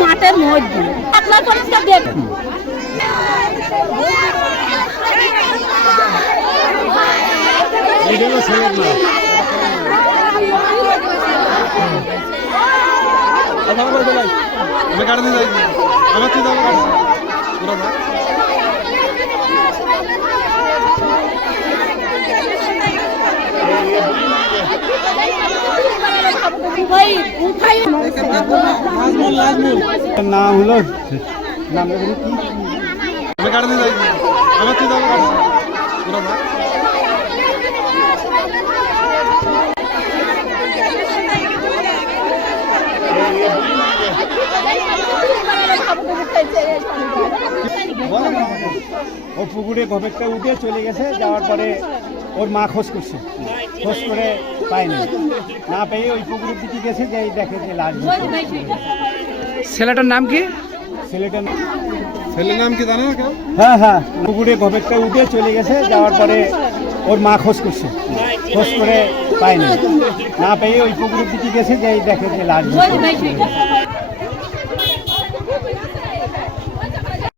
মাঠের মধ্যে আপনার পরিষ্কার দেখ আমি কাটতে যাই আমার তুই যাবো পুরো না নাম হলো নাম কি আমি কাটতে যাই আমার তুই যাবো পুরো না ও পুকুরে গভীরটা উঠে চলে গেছে, যাওয়ার পরে ওর মা খোঁজ করছে, খোঁজ করে পায়নি, না পেয়ে ওই পুকুরের দিকে গেছে, যে দেখে যে লাশ। ছেলেটার নাম কি? ছেলেটার নাম কি জানো? হ্যাঁ হ্যাঁ, পুকুরে গভীরটা উঠে চলে গেছে, যাওয়ার পরে ওর মা খোঁজ করছে, খোঁজ করে পায়নি, না পেয়ে ওই পুকুরের দিকে গেছে, যে দেখে যে লাশ।